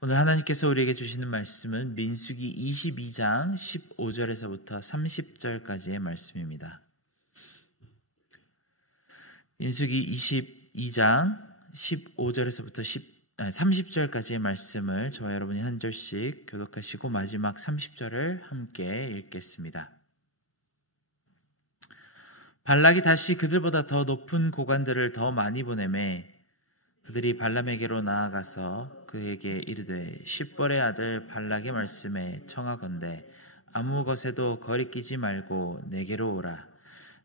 오늘 하나님께서 우리에게 주시는 말씀은 민수기 22장 15절에서부터 30절까지의 말씀입니다. 민수기 22장 15절에서부터 30절까지의 말씀을 저와 여러분이 한 절씩 교독하시고 마지막 30절을 함께 읽겠습니다. 발락이 다시 그들보다 더 높은 고관들을 더 많이 보내매 그들이 발람에게로 나아가서 그에게 이르되 십볼의 아들 발락의 말씀에 청하건대 아무 것에도 거리끼지 말고 내게로 오라.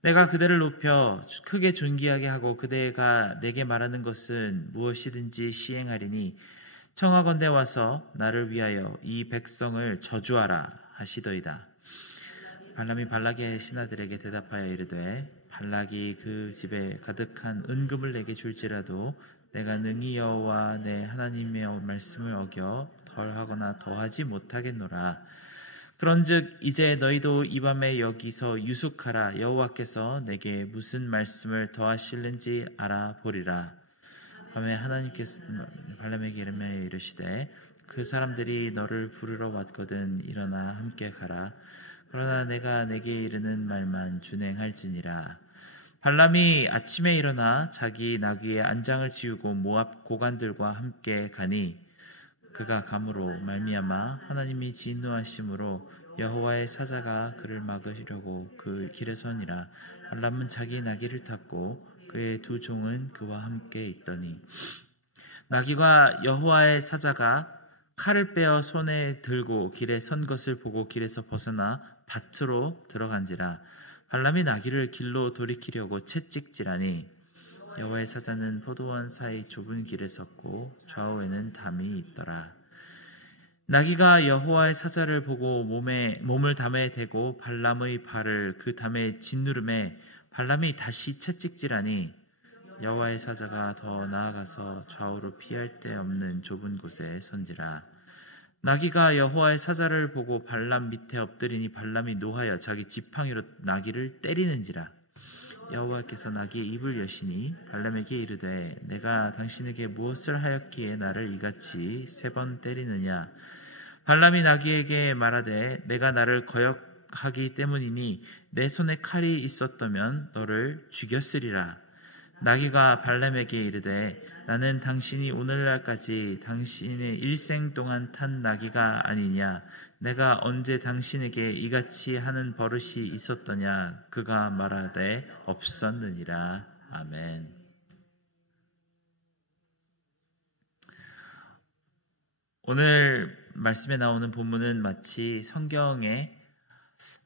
내가 그대를 높여 크게 존귀하게 하고 그대가 내게 말하는 것은 무엇이든지 시행하리니 청하건대 와서 나를 위하여 이 백성을 저주하라 하시더이다. 발람이 발락의 신하들에게 대답하여 이르되 발락이 그 집에 가득한 은금을 내게 줄지라도 내가 능히 여호와 내 하나님의 말씀을 어겨 덜하거나 더하지 못하겠노라. 그런즉 이제 너희도 이 밤에 여기서 유숙하라. 여호와께서 내게 무슨 말씀을 더하실는지 알아보리라. 밤에 하나님께서 발람에게 이르시되 그 사람들이 너를 부르러 왔거든 일어나 함께 가라. 그러나 내가 내게 이르는 말만 준행할지니라. 발람이 아침에 일어나 자기 나귀의 안장을 지우고 모압 고관들과 함께 가니 그가 감으로 말미암아 하나님이 진노하심으로 여호와의 사자가 그를 막으려고 그 길에 서니라. 발람은 자기 나귀를 탔고 그의 두 종은 그와 함께 있더니 나귀가 여호와의 사자가 칼을 빼어 손에 들고 길에 선 것을 보고 길에서 벗어나 밭으로 들어간지라. 발람이 나귀를 길로 돌이키려고 채찍질하니 여호와의 사자는 포도원 사이 좁은 길에 섰고 좌우에는 담이 있더라. 나귀가 여호와의 사자를 보고 몸을 담에 대고 발람의 발을 그 담에 짓누름에 발람이 다시 채찍질하니 여호와의 사자가 더 나아가서 좌우로 피할 데 없는 좁은 곳에 선지라. 나귀가 여호와의 사자를 보고 발람 밑에 엎드리니 발람이 노하여 자기 지팡이로 나귀를 때리는지라. 여호와께서 나귀의 입을 여시니 발람에게 이르되 내가 당신에게 무엇을 하였기에 나를 이같이 3번 때리느냐. 발람이 나귀에게 말하되 내가 나를 거역하기 때문이니 내 손에 칼이 있었다면 너를 죽였으리라. 나귀가 발람에게 이르되 나는 당신이 오늘날까지 당신의 일생 동안 탄 나귀가 아니냐. 내가 언제 당신에게 이같이 하는 버릇이 있었더냐. 그가 말하되 없었느니라. 아멘. 오늘 말씀에 나오는 본문은 마치 성경의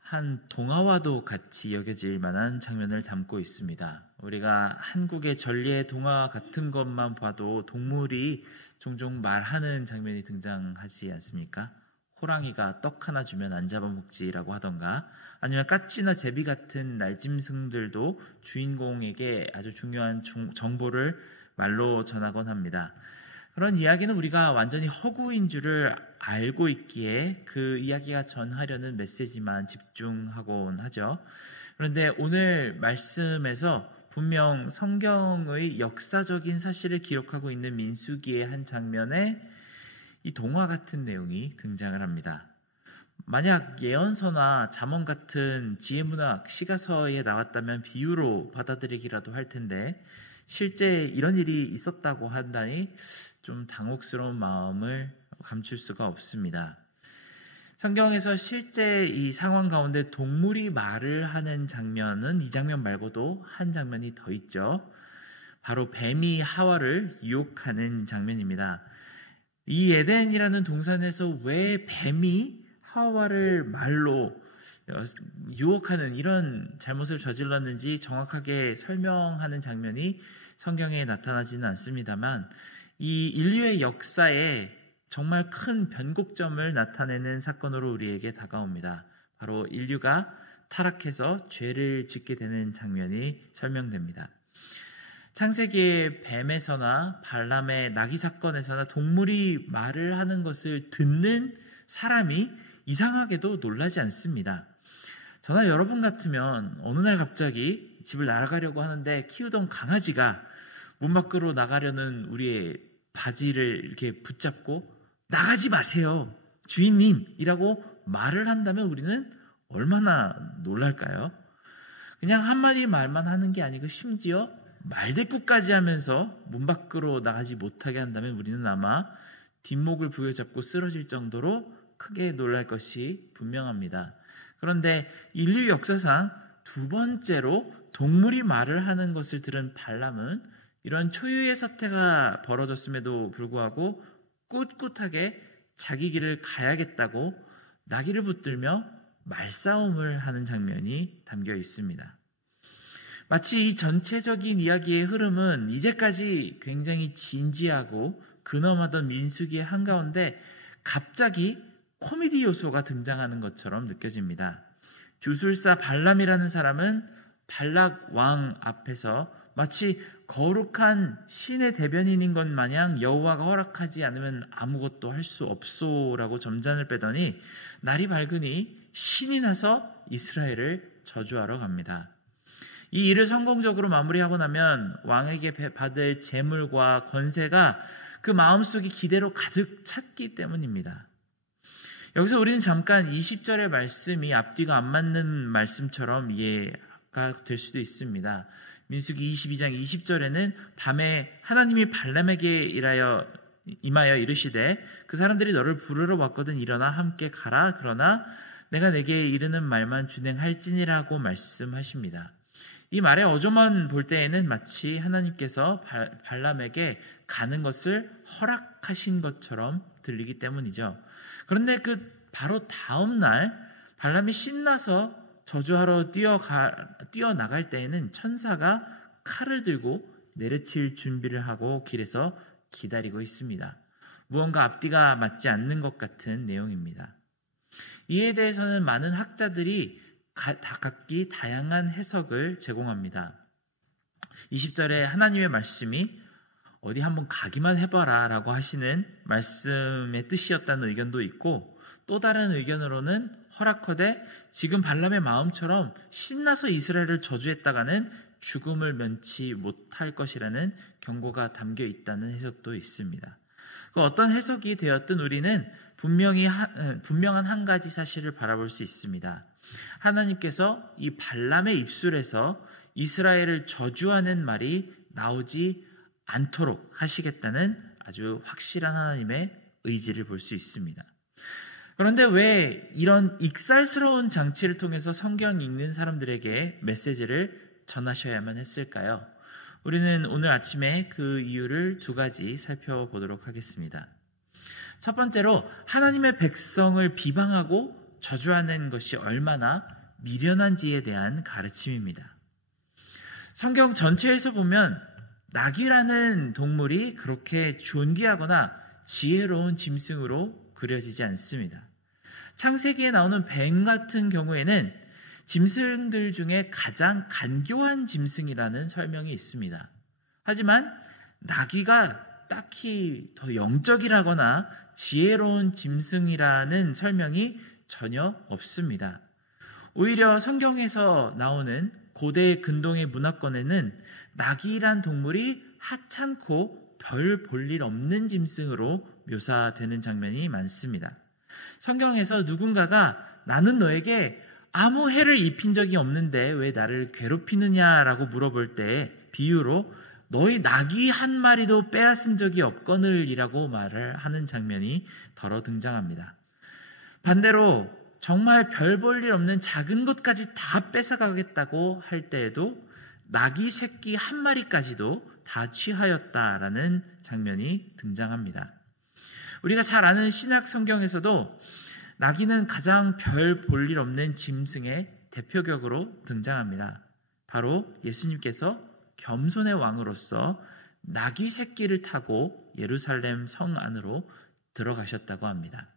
한 동화와도 같이 여겨질 만한 장면을 담고 있습니다. 우리가 한국의 전리의 동화 같은 것만 봐도 동물이 종종 말하는 장면이 등장하지 않습니까? 호랑이가 떡 하나 주면 안 잡아먹지라고 하던가, 아니면 까치나 제비 같은 날짐승들도 주인공에게 아주 중요한 정보를 말로 전하곤 합니다. 그런 이야기는 우리가 완전히 허구인 줄을 알고 있기에 그 이야기가 전하려는 메시지만 집중하곤 하죠. 그런데 오늘 말씀에서 분명 성경의 역사적인 사실을 기록하고 있는 민수기의 한 장면에 이 동화 같은 내용이 등장을 합니다. 만약 예언서나 잠언 같은 지혜문학 시가서에 나왔다면 비유로 받아들이기라도 할 텐데 실제 이런 일이 있었다고 한다니 좀 당혹스러운 마음을 감출 수가 없습니다. 성경에서 실제 이 상황 가운데 동물이 말을 하는 장면은 이 장면 말고도 한 장면이 더 있죠. 바로 뱀이 하와를 유혹하는 장면입니다. 이 에덴이라는 동산에서 왜 뱀이 하와를 말로 유혹하는 이런 잘못을 저질렀는지 정확하게 설명하는 장면이 성경에 나타나지는 않습니다만 이 인류의 역사에 정말 큰 변곡점을 나타내는 사건으로 우리에게 다가옵니다. 바로 인류가 타락해서 죄를 짓게 되는 장면이 설명됩니다. 창세기의 뱀에서나 발람의 나귀 사건에서나 동물이 말을 하는 것을 듣는 사람이 이상하게도 놀라지 않습니다. 저나 여러분 같으면 어느 날 갑자기 집을 나가려고 하는데 키우던 강아지가 문 밖으로 나가려는 우리의 바지를 이렇게 붙잡고 나가지 마세요, 주인님이라고 말을 한다면 우리는 얼마나 놀랄까요? 그냥 한마디 말만 하는 게 아니고 심지어 말대꾸까지 하면서 문 밖으로 나가지 못하게 한다면 우리는 아마 뒷목을 부여잡고 쓰러질 정도로 크게 놀랄 것이 분명합니다. 그런데 인류 역사상 두 번째로 동물이 말을 하는 것을 들은 발람은 이런 초유의 사태가 벌어졌음에도 불구하고 꿋꿋하게 자기 길을 가야겠다고 나귀를 붙들며 말싸움을 하는 장면이 담겨 있습니다. 마치 이 전체적인 이야기의 흐름은 이제까지 굉장히 진지하고 근엄하던 민수기의 한가운데 갑자기 코미디 요소가 등장하는 것처럼 느껴집니다. 주술사 발람이라는 사람은 발락 왕 앞에서 마치 거룩한 신의 대변인인 것 마냥 여호와가 허락하지 않으면 아무것도 할 수 없소라고 점잔을 빼더니 날이 밝으니 신이 나서 이스라엘을 저주하러 갑니다. 이 일을 성공적으로 마무리하고 나면 왕에게 받을 재물과 권세가 그 마음속에 기대로 가득 찼기 때문입니다. 여기서 우리는 잠깐 20절의 말씀이 앞뒤가 안 맞는 말씀처럼 이해가 될 수도 있습니다. 민수기 22장 20절에는 밤에 하나님이 발람에게 임하여 이르시되 그 사람들이 너를 부르러 왔거든 일어나 함께 가라. 그러나 내가 내게 이르는 말만 준행할지니라고 말씀하십니다. 이 말의 어조만 볼 때에는 마치 하나님께서 발람에게 가는 것을 허락하신 것처럼 들리기 때문이죠. 그런데 그 바로 다음 날 발람이 신나서 저주하러 뛰어나갈 때에는 천사가 칼을 들고 내려칠 준비를 하고 길에서 기다리고 있습니다. 무언가 앞뒤가 맞지 않는 것 같은 내용입니다. 이에 대해서는 많은 학자들이 각기 다양한 해석을 제공합니다. 20절에 하나님의 말씀이 어디 한번 가기만 해봐라 라고 하시는 말씀의 뜻이었다는 의견도 있고, 또 다른 의견으로는 허락허되 지금 발람의 마음처럼 신나서 이스라엘을 저주했다가는 죽음을 면치 못할 것이라는 경고가 담겨 있다는 해석도 있습니다. 그 어떤 해석이 되었든 우리는 분명한 한 가지 사실을 바라볼 수 있습니다. 하나님께서 이 발람의 입술에서 이스라엘을 저주하는 말이 나오지 않도록 하시겠다는 아주 확실한 하나님의 의지를 볼 수 있습니다. 그런데 왜 이런 익살스러운 장치를 통해서 성경 읽는 사람들에게 메시지를 전하셔야만 했을까요? 우리는 오늘 아침에 그 이유를 두 가지 살펴보도록 하겠습니다. 첫 번째로 하나님의 백성을 비방하고 저주하는 것이 얼마나 미련한지에 대한 가르침입니다. 성경 전체에서 보면 나귀라는 동물이 그렇게 존귀하거나 지혜로운 짐승으로 그려지지 않습니다. 창세기에 나오는 뱀 같은 경우에는 짐승들 중에 가장 간교한 짐승이라는 설명이 있습니다. 하지만 나귀가 딱히 더 영적이라거나 지혜로운 짐승이라는 설명이 전혀 없습니다. 오히려 성경에서 나오는 고대 근동의 문화권에는 나귀란 동물이 하찮고 별 볼 일 없는 짐승으로 묘사되는 장면이 많습니다. 성경에서 누군가가 나는 너에게 아무 해를 입힌 적이 없는데 왜 나를 괴롭히느냐라고 물어볼 때 비유로 너희 나귀 한 마리도 빼앗은 적이 없거늘이라고 말을 하는 장면이 더러 등장합니다. 반대로 정말 별 볼 일 없는 작은 것까지 다 뺏어가겠다고 할 때에도 나귀 새끼 한 마리까지도 다 취하였다라는 장면이 등장합니다. 우리가 잘 아는 신약 성경에서도 나귀는 가장 별 볼 일 없는 짐승의 대표격으로 등장합니다. 바로 예수님께서 겸손의 왕으로서 나귀 새끼를 타고 예루살렘 성 안으로 들어가셨다고 합니다.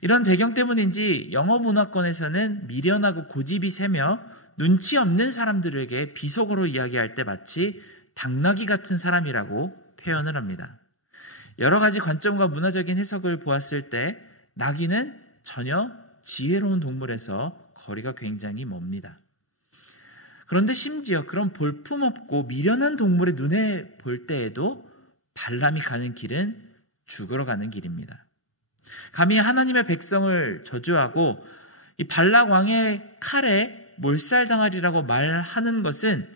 이런 배경 때문인지 영어 문화권에서는 미련하고 고집이 세며 눈치 없는 사람들에게 비속어로 이야기할 때 마치 당나귀 같은 사람이라고 표현을 합니다. 여러 가지 관점과 문화적인 해석을 보았을 때 나귀는 전혀 지혜로운 동물에서 거리가 굉장히 멉니다. 그런데 심지어 그런 볼품없고 미련한 동물의 눈에 볼 때에도 발람이 가는 길은 죽으러 가는 길입니다. 감히 하나님의 백성을 저주하고 이 발락 왕의 칼에 몰살당하리라고 말하는 것은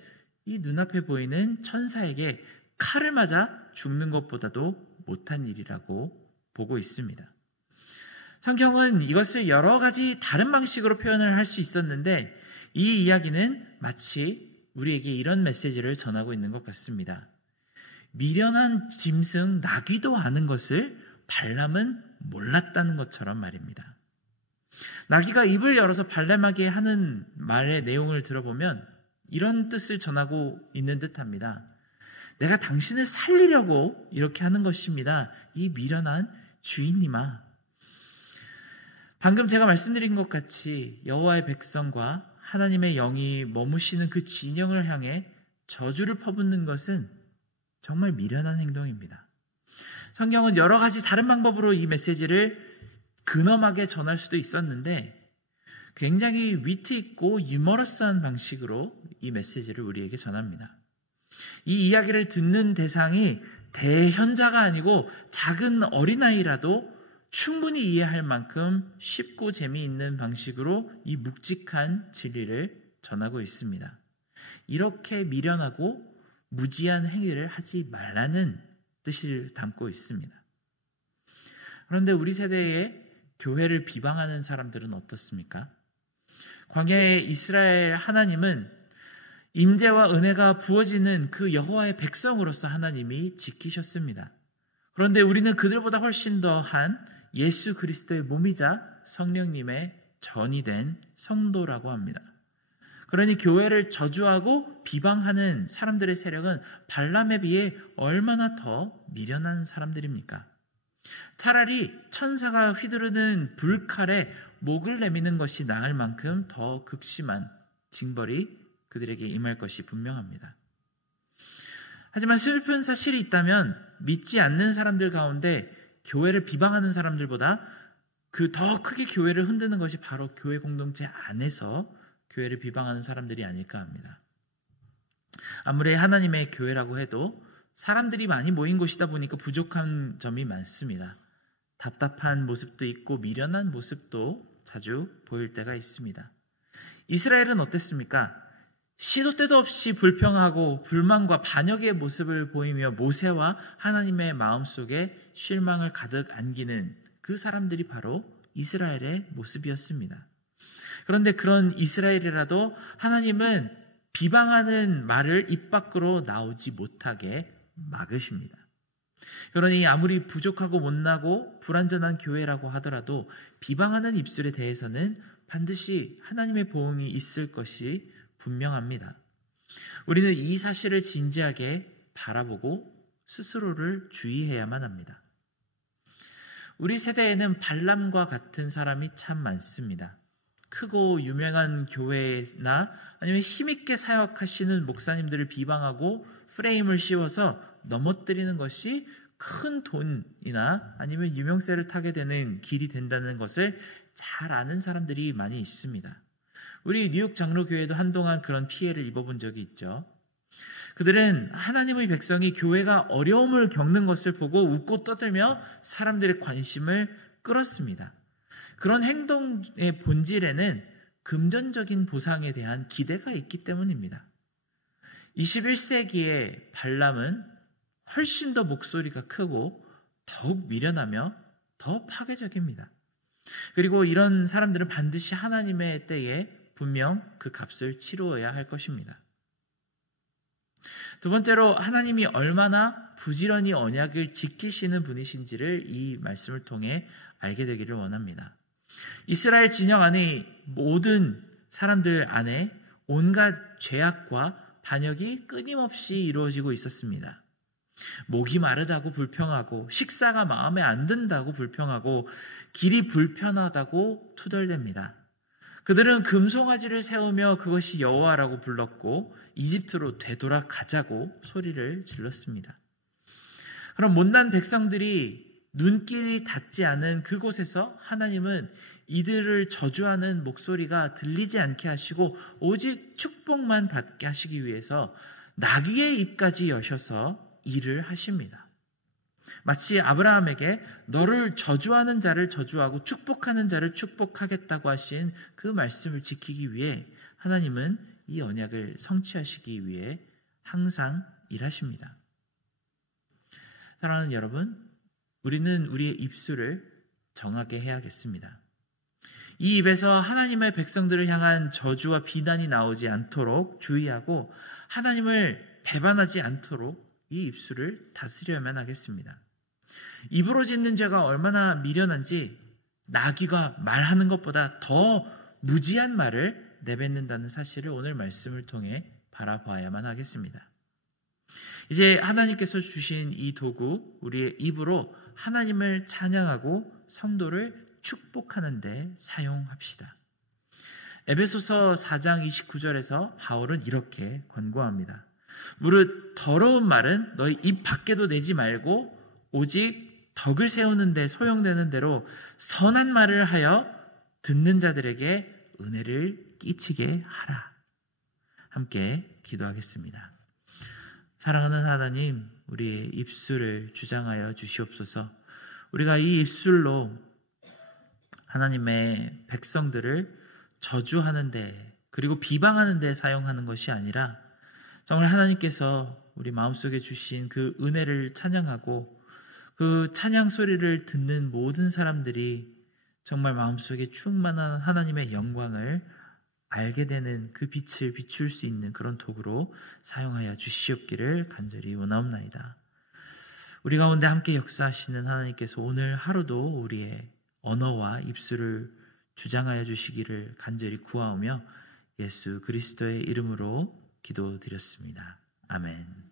이 눈앞에 보이는 천사에게 칼을 맞아 죽는 것보다도 못한 일이라고 보고 있습니다. 성경은 이것을 여러 가지 다른 방식으로 표현을 할 수 있었는데 이 이야기는 마치 우리에게 이런 메시지를 전하고 있는 것 같습니다. 미련한 짐승 나귀도 아는 것을 발람은 몰랐다는 것처럼 말입니다. 나귀가 입을 열어서 발람에게 하는 말의 내용을 들어보면 이런 뜻을 전하고 있는 듯합니다. 내가 당신을 살리려고 이렇게 하는 것입니다. 이 미련한 주인님아. 방금 제가 말씀드린 것 같이 여호와의 백성과 하나님의 영이 머무시는 그 진영을 향해 저주를 퍼붓는 것은 정말 미련한 행동입니다. 성경은 여러 가지 다른 방법으로 이 메시지를 근엄하게 전할 수도 있었는데 굉장히 위트 있고 유머러스한 방식으로 이 메시지를 우리에게 전합니다. 이 이야기를 듣는 대상이 대현자가 아니고 작은 어린아이라도 충분히 이해할 만큼 쉽고 재미있는 방식으로 이 묵직한 진리를 전하고 있습니다. 이렇게 미련하고 무지한 행위를 하지 말라는 뜻을 담고 있습니다. 그런데 우리 세대에 교회를 비방하는 사람들은 어떻습니까? 광야의 이스라엘 하나님은 임재와 은혜가 부어지는 그 여호와의 백성으로서 하나님이 지키셨습니다. 그런데 우리는 그들보다 훨씬 더한 예수 그리스도의 몸이자 성령님의 전이 된 성도라고 합니다. 그러니 교회를 저주하고 비방하는 사람들의 세력은 발람에 비해 얼마나 더 미련한 사람들입니까? 차라리 천사가 휘두르는 불칼에 목을 내미는 것이 나을 만큼 더 극심한 징벌이 그들에게 임할 것이 분명합니다. 하지만 슬픈 사실이 있다면 믿지 않는 사람들 가운데 교회를 비방하는 사람들보다 그 더 크게 교회를 흔드는 것이 바로 교회 공동체 안에서 교회를 비방하는 사람들이 아닐까 합니다. 아무리 하나님의 교회라고 해도 사람들이 많이 모인 곳이다 보니까 부족한 점이 많습니다. 답답한 모습도 있고 미련한 모습도 자주 보일 때가 있습니다. 이스라엘은 어땠습니까? 시도 때도 없이 불평하고 불만과 반역의 모습을 보이며 모세와 하나님의 마음속에 실망을 가득 안기는 그 사람들이 바로 이스라엘의 모습이었습니다. 그런데 그런 이스라엘이라도 하나님은 비방하는 말을 입 밖으로 나오지 못하게 막으십니다. 그러니 아무리 부족하고 못나고 불완전한 교회라고 하더라도 비방하는 입술에 대해서는 반드시 하나님의 보응이 있을 것이 분명합니다. 우리는 이 사실을 진지하게 바라보고 스스로를 주의해야만 합니다. 우리 세대에는 발람과 같은 사람이 참 많습니다. 크고 유명한 교회나 아니면 힘있게 사역하시는 목사님들을 비방하고 프레임을 씌워서 넘어뜨리는 것이 큰 돈이나 아니면 유명세를 타게 되는 길이 된다는 것을 잘 아는 사람들이 많이 있습니다. 우리 뉴욕 장로교회도 한동안 그런 피해를 입어본 적이 있죠. 그들은 하나님의 백성이 교회가 어려움을 겪는 것을 보고 웃고 떠들며 사람들의 관심을 끌었습니다. 그런 행동의 본질에는 금전적인 보상에 대한 기대가 있기 때문입니다. 21세기의 발람은 훨씬 더 목소리가 크고 더욱 미련하며 더 파괴적입니다. 그리고 이런 사람들은 반드시 하나님의 때에 분명 그 값을 치루어야 할 것입니다. 두 번째로 하나님이 얼마나 부지런히 언약을 지키시는 분이신지를 이 말씀을 통해 알게 되기를 원합니다. 이스라엘 진영 안에 모든 사람들 안에 온갖 죄악과 반역이 끊임없이 이루어지고 있었습니다. 목이 마르다고 불평하고 식사가 마음에 안 든다고 불평하고 길이 불편하다고 투덜댑니다. 그들은 금송아지를 세우며 그것이 여호와라고 불렀고 이집트로 되돌아가자고 소리를 질렀습니다. 그럼 못난 백성들이 눈길이 닿지 않은 그곳에서 하나님은 이들을 저주하는 목소리가 들리지 않게 하시고 오직 축복만 받게 하시기 위해서 나귀의 입까지 여셔서 일을 하십니다. 마치 아브라함에게 너를 저주하는 자를 저주하고 축복하는 자를 축복하겠다고 하신 그 말씀을 지키기 위해 하나님은 이 언약을 성취하시기 위해 항상 일하십니다. 사랑하는 여러분, 우리는 우리의 입술을 정하게 해야겠습니다. 이 입에서 하나님의 백성들을 향한 저주와 비난이 나오지 않도록 주의하고 하나님을 배반하지 않도록 이 입술을 다스려야만 하겠습니다. 입으로 짓는 죄가 얼마나 미련한지 나귀가 말하는 것보다 더 무지한 말을 내뱉는다는 사실을 오늘 말씀을 통해 바라봐야만 하겠습니다. 이제 하나님께서 주신 이 도구, 우리의 입으로 하나님을 찬양하고 성도를 축복하는 데 사용합시다. 에베소서 4장 29절에서 바울은 이렇게 권고합니다. 무릇 더러운 말은 너희 입 밖에도 내지 말고 오직 덕을 세우는 데 소용되는 대로 선한 말을 하여 듣는 자들에게 은혜를 끼치게 하라. 함께 기도하겠습니다. 사랑하는 하나님, 우리의 입술을 주장하여 주시옵소서. 우리가 이 입술로 하나님의 백성들을 저주하는데 그리고 비방하는데 사용하는 것이 아니라 정말 하나님께서 우리 마음속에 주신 그 은혜를 찬양하고 그 찬양 소리를 듣는 모든 사람들이 정말 마음속에 충만한 하나님의 영광을 알게 되는 그 빛을 비출 수 있는 그런 도구로 사용하여 주시옵기를 간절히 원하옵나이다. 우리 가운데 함께 역사하시는 하나님께서 오늘 하루도 우리의 언어와 입술을 주장하여 주시기를 간절히 구하오며 예수 그리스도의 이름으로 기도드렸습니다. 아멘.